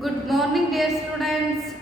Good morning, dear students.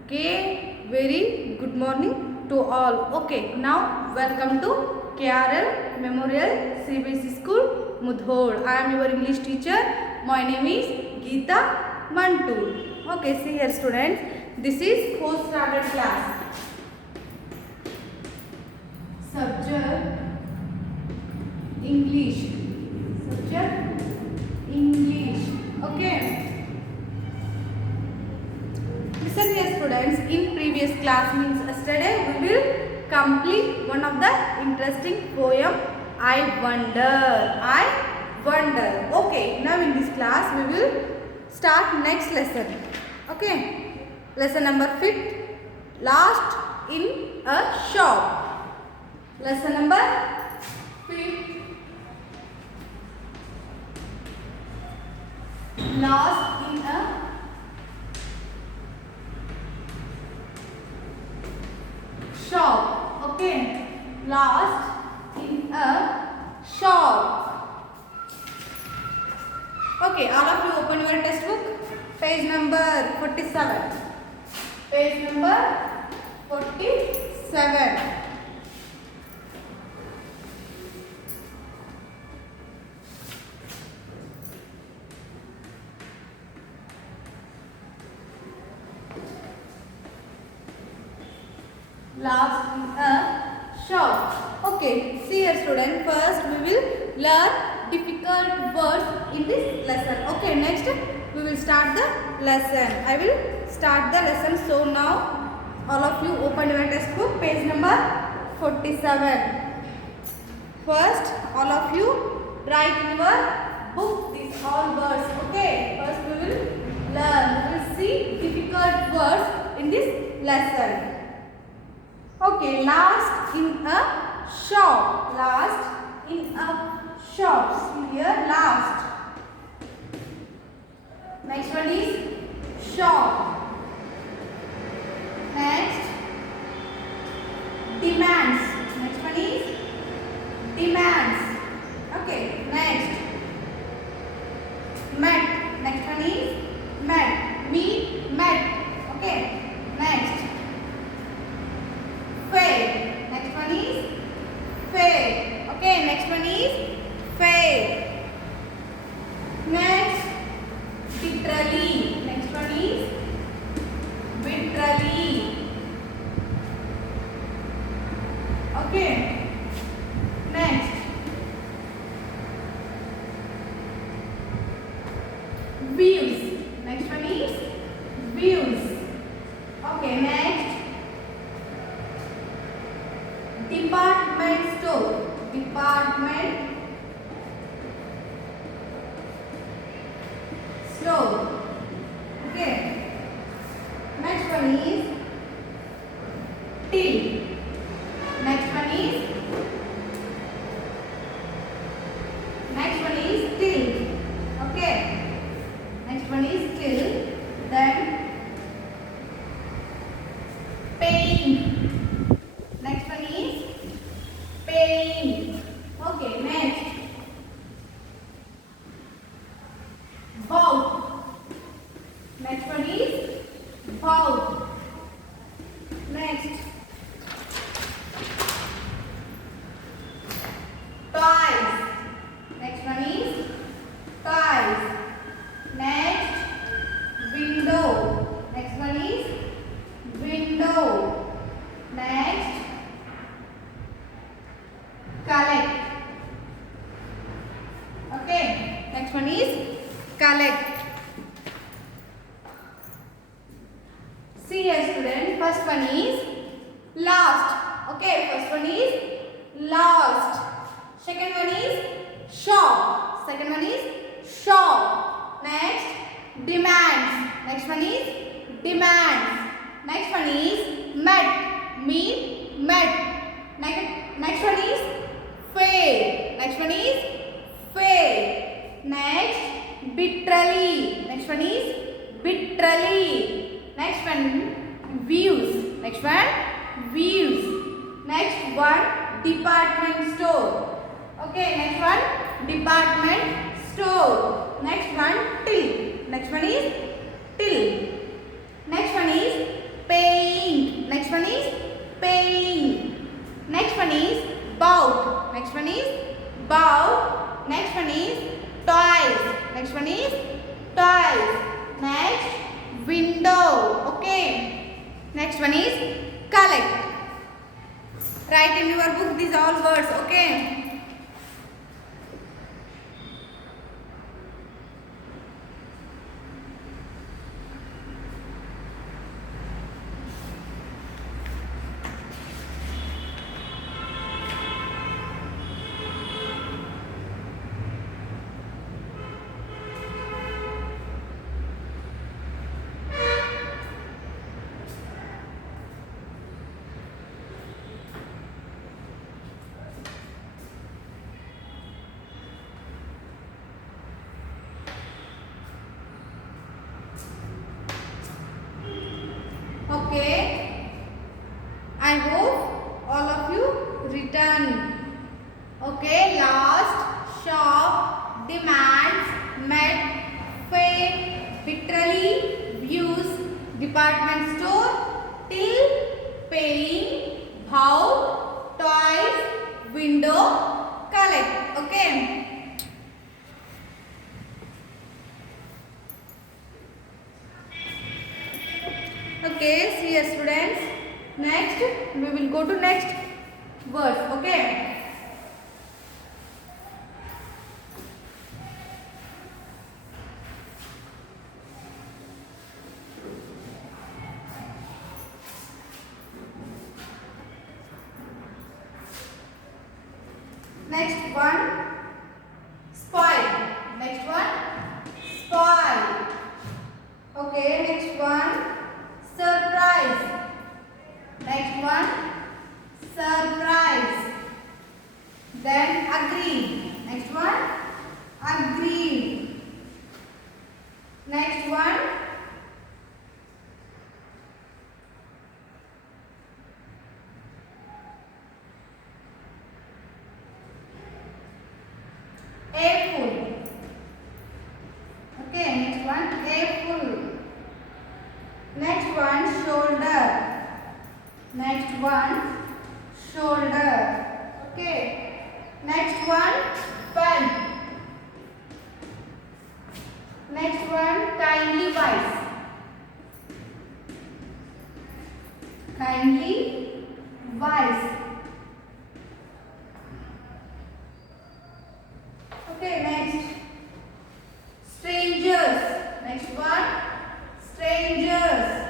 Okay, very good morning to all. Okay, now welcome to KRL Memorial CBSE School, Mudhol. I am your English teacher. My name is Geeta Mantu. Okay, see here, students. This is 4th standard class. Subject English. Subject English. Okay. Listen here, students. In previous class, means yesterday, we will complete one of the interesting poem. I wonder. I wonder. Okay. Now in this class, we will start next lesson. Okay. Lesson number 5. Lost in a shop. Lesson number 5. Lost in a shop. Okay, lost in a shop. Okay, all of you open your textbook. Page number 47. Page number 47. Lost in a shop. Okay, see here, student. First, we will learn difficult words in this lesson. Okay, next we will start the lesson. I will start the lesson. So now, all of you open your textbook, page number 47. First, all of you write in your book these all words. Okay, first we will learn. We will see difficult words in this lesson. Okay, last in a shop. Last in a shop. See here, last. Next one is shop. Next, demands. Next one is demands. Okay, next, met. Next one is met. Meet, met. Okay, next. Fair. Next one is fair. Okay, next one is fair. Next, bitterly. Next one is bitterly. Okay. Next, views. Next one is views. Okay, next. Department store. Department store. Okay. Next one is till. Next one is till. Okay. Next one is till. Then paying. Next one is paying. Okay, next. Bout. Next one is bout. Next. Toys. Next one is toys. Next. Window. Next one is window. Next. Collect. Okay, next one is collect. See here, student. First one is last. Okay, first one is last. Second one is shop. Second one is shop. Next, demands. Next one is demands. Next one is met. Meet, met. Next one is fair. Next one is fair. Next, bitterly. Next one is bitterly. Next one, views. Next one, views. Next one, department store. Okay, next one, department store. Next one, till. Next one is till. Next one is paying. Next one is paying. Next one is bout. Next one is bout. Next one is toys. Next one is toys. Next window. Okay. Next one is collect. Write in your book these all words. Okay. Okay, I hope all of you written. Okay, last, shop, demands, met, fate, literally, views, department store, till, paying, how, toys, window, collect. Okay. Okay, see you students. Next, we will go to next verse. Okay. Next one, spoil. Next one, spoil. Okay, next one. Surprise. Next one, surprise. Then agree. Next one, agree. Next one, apple. Okay, next one, apple. Next one, shoulder. Next one, shoulder. Okay. Next one, pen. Next one, kindly wise. Kindly wise. Okay, next, strangers. Next one, strangers.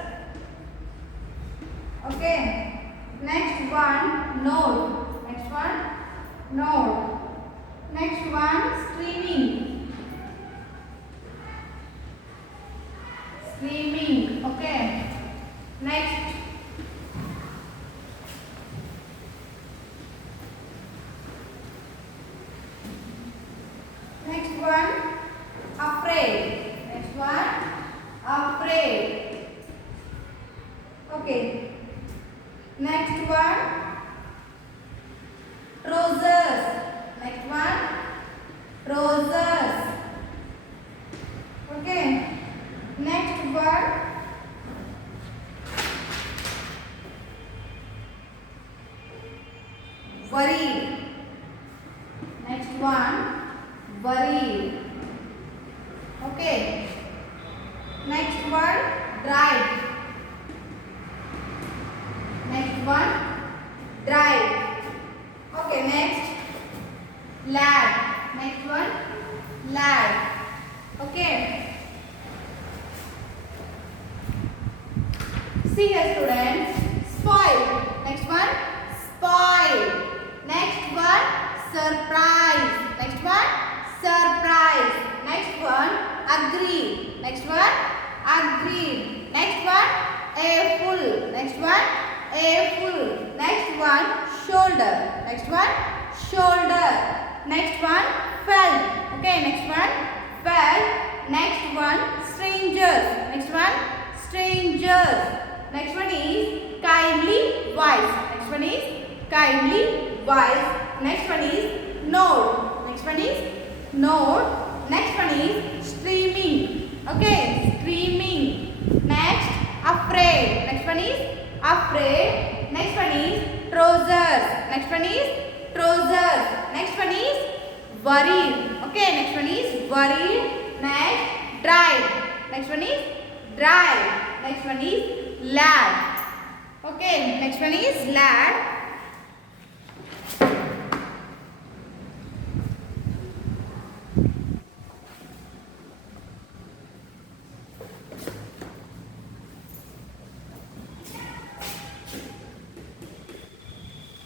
Okay. Next one, node. Next one, node. Next one, streaming. Streaming. Okay. Next, next one, afraid. Next one, afraid. Okay. Next one, trousers. Next one, trousers. Okay. Next one, worried. Next one, worried. Okay. Next one, drive. Next one, drive. Okay, next, lad. Next one, lad. Okay. See here students, spoil. Next one, spoil. Next one, surprise. Next one, surprise. Next one, agree. Next one, agreed. Next one, apple. Next one, apple. Next one, shoulder. Next one, shoulder. Next one, felt. Okay, next one, felt. Next one, strangers. Next one, strangers. Next one is kindly wise. Next one is kindly wise. Next one is node. Next one is node. Next one is streaming. Okay, streaming. worried. Okay, next one is worried. Next, dried. Next one is dried. Next one is lad. Okay, next one is lad.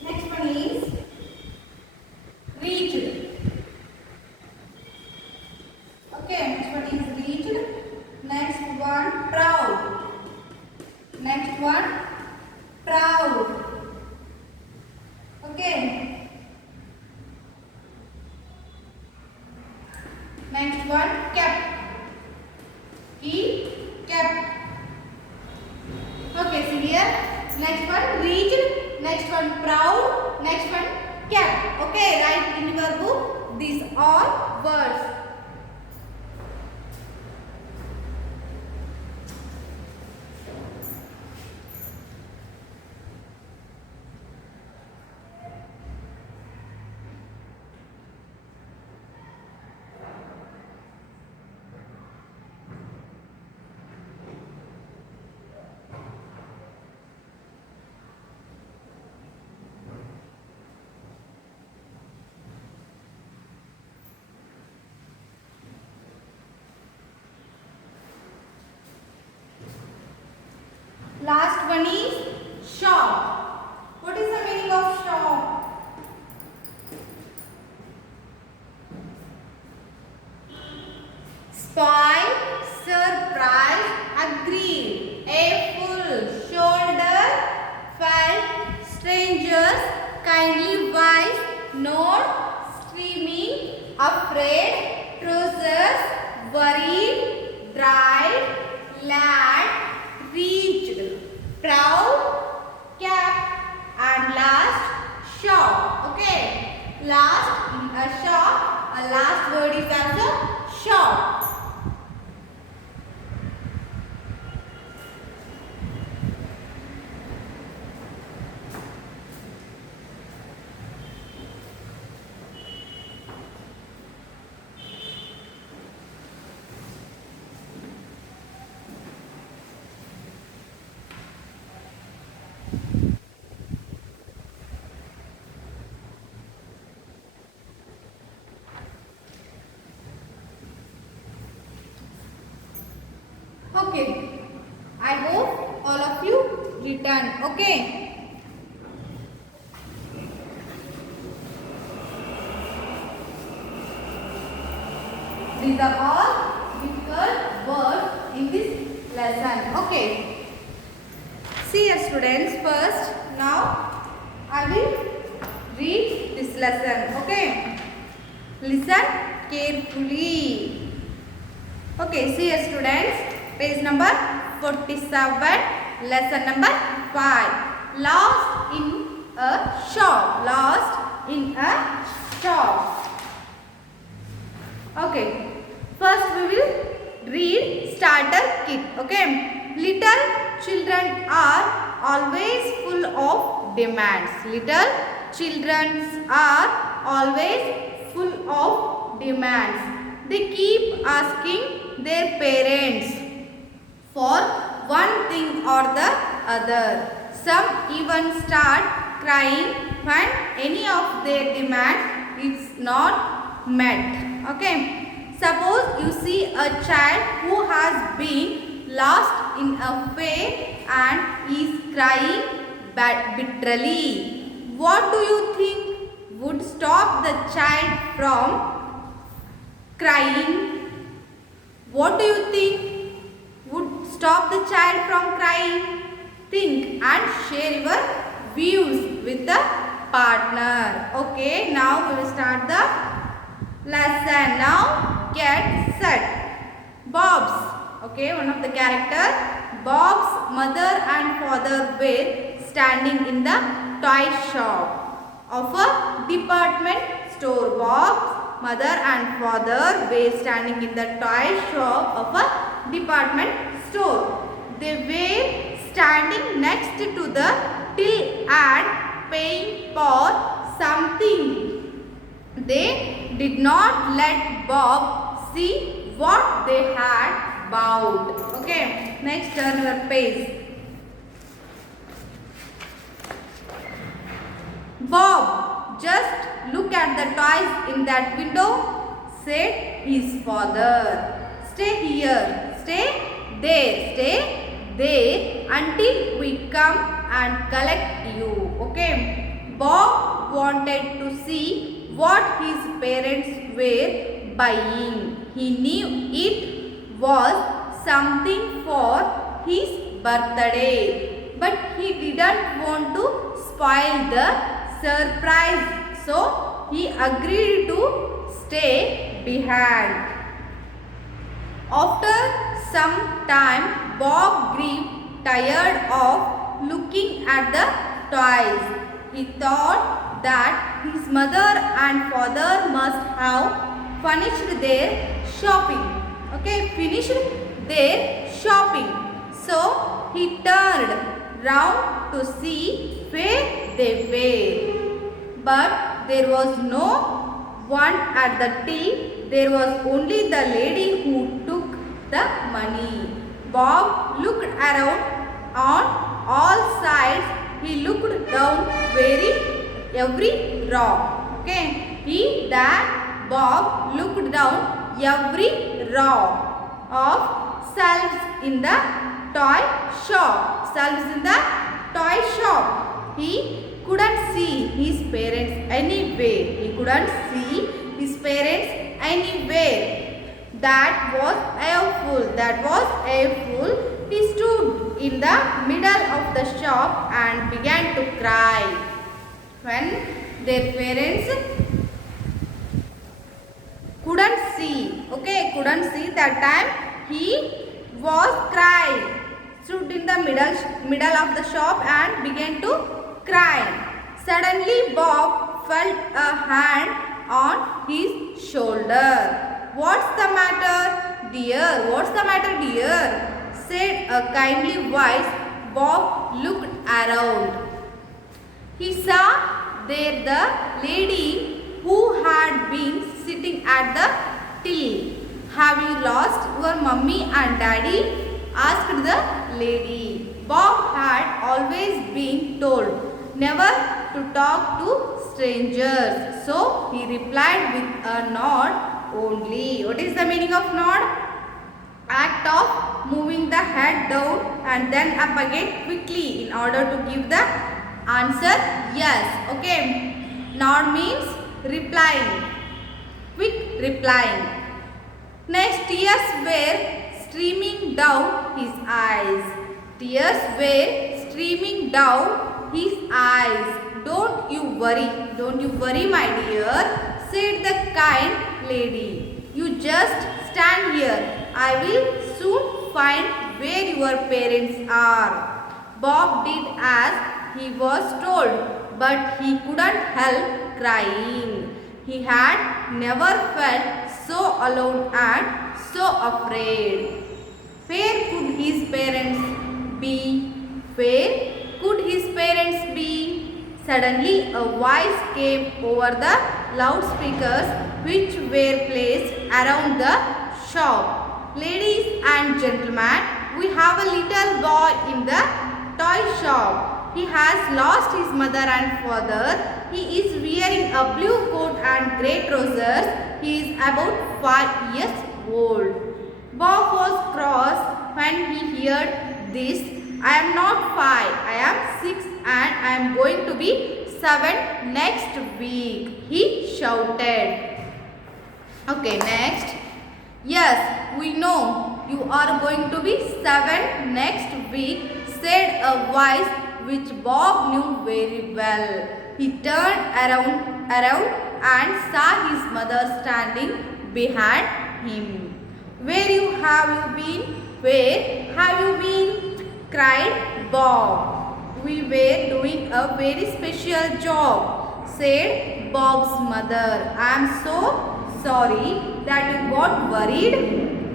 Next one is reached. Okay, next one is reached. Next one proud. Next one proud. Okay. Next one kept. He kept. Okay, see here. Next one reached. Next one proud. Next one kept. Okay, write in your book these all words. Last one is shop. What is the meaning of shop? Spoil, surprise, agreed. A full, shoulder, felt, strangers, kindly wise, note, streaming, afraid, trousers, worried, dried, lad, reached, proud, kept, and last shop. Okay, last in a shop, a last word is also shop. Okay, I hope all of you returned. Okay. These are all difficult words in this lesson. Okay. See here students, first now I will read this lesson. Okay. Listen carefully. Okay, see here students. Page number 47, lesson number 5. Lost in a shop. Lost in a shop. Okay. First we will read starter kit. Okay. Little children are always full of demands. Little children are always full of demands. They keep asking their parents for one thing or the other. Some even start crying when any of their demands is not met. Okay. Suppose you see a child who has been lost in a fair and is crying bitterly. What do you think would stop the child from crying? What do you think would stop the child from crying? Think and share your views with the partner. Okay, now we will start the lesson. Now get set. Bob's. Okay, one of the character. Bob's mother and father were standing in the toy shop of a department store. Bob's mother and father were standing in the toy shop of a department store. They were standing next to the till and paying for something. They did not let Bob see what they had bought. Okay, next turn your page. Bob, just look at the toys in that window, said his father. Stay here, stay there until we come and collect you. Okay. Bob wanted to see what his parents were buying. He knew it was something for his birthday, but he didn't want to spoil the surprise, so he agreed to stay behind. After some time, Bob grew tired of looking at the toys. He thought that his mother and father must have finished their shopping. Okay, finished their shopping. So he turned round to see where they were. But there was no one at the till. There was only the lady who took the money. Bob looked around on all sides. He looked down every row. Okay, Bob looked down every row of shelves in the toy shop. He couldn't see his parents anywhere. That was awful. He stood in the middle of the shop and began to cry. When their parents couldn't see that time, he was crying. Stood in the middle of the shop and began to cry. Suddenly Bob felt a hand on his shoulder. What's the matter, dear? Said a kindly voice. Bob looked around. He saw there the lady who had been sitting at the till. Have you lost your mummy and daddy? Asked the lady. Bob had always been told never to talk to strangers. So he replied with a nod only. What is the meaning of nod? Act of moving the head down and then up again quickly in order to give the answer yes. Okay. Nod means replying. Quick replying. Next, tears were streaming down his eyes. Don't you worry, my dear, said the kind lady. You just stand here. I will soon find where your parents are. Bob did as he was told, but he couldn't help crying. He had never felt so alone and so afraid. Where could his parents be? Suddenly a voice came over the loudspeakers which were placed around the shop. Ladies and gentlemen, we have a little boy in the toy shop. He has lost his mother and father. He is wearing a blue coat and grey trousers. He is about 5 years old. Bob was cross when he heard this. I am not 5, I am 6 and I am going to be 7 next week, he shouted. Okay, next. Yes, we know you are going to be 7 next week, said a voice which Bob knew very well. He turned around and saw his mother standing behind him. Where have you been? Cried Bob. We were doing a very special job, said Bob's mother. I am so sorry that you got worried.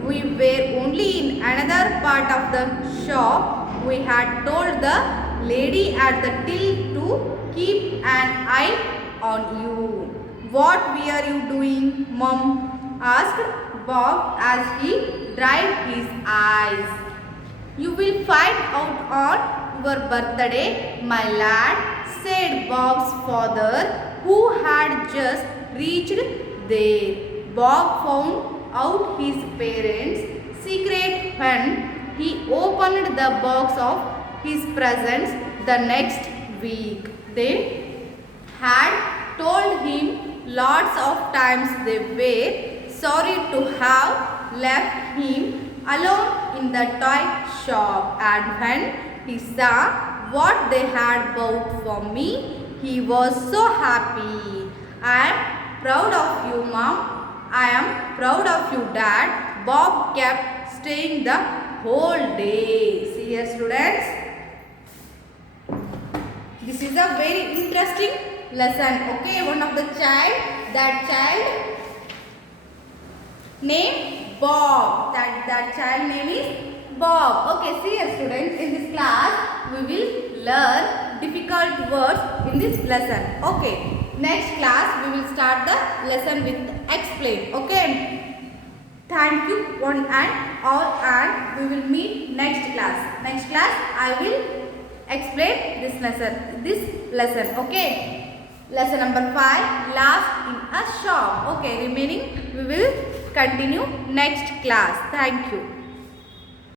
We were only in another part of the shop. We had told the lady at the till to keep an eye on you. What were you doing, Mom? Asked Bob as he dried his eyes. You will find out on your birthday, my lad, said Bob's father, who had just reached there. Bob found out his parents' secret when he opened the box of his presents the next week. They had told him lots of times they were sorry to have left him alone in the toy shop, and when he saw what they had bought for me, he was so happy. I am proud of you, Mom. I am proud of you, Dad. Bob kept staying the whole day. See here, students. This is a very interesting lesson. Okay, one of the that child name Bob. That child name is Bob. Okay, see here, students. In this class, we will learn difficult words in this lesson. Okay. Next class, we will start the lesson with explain. Okay. Thank you one and all, and we will meet next class. Next class, I will explain this lesson. Okay. Lesson number 5, laugh in a shop. Okay. Remaining, we will continue next class. Thank you.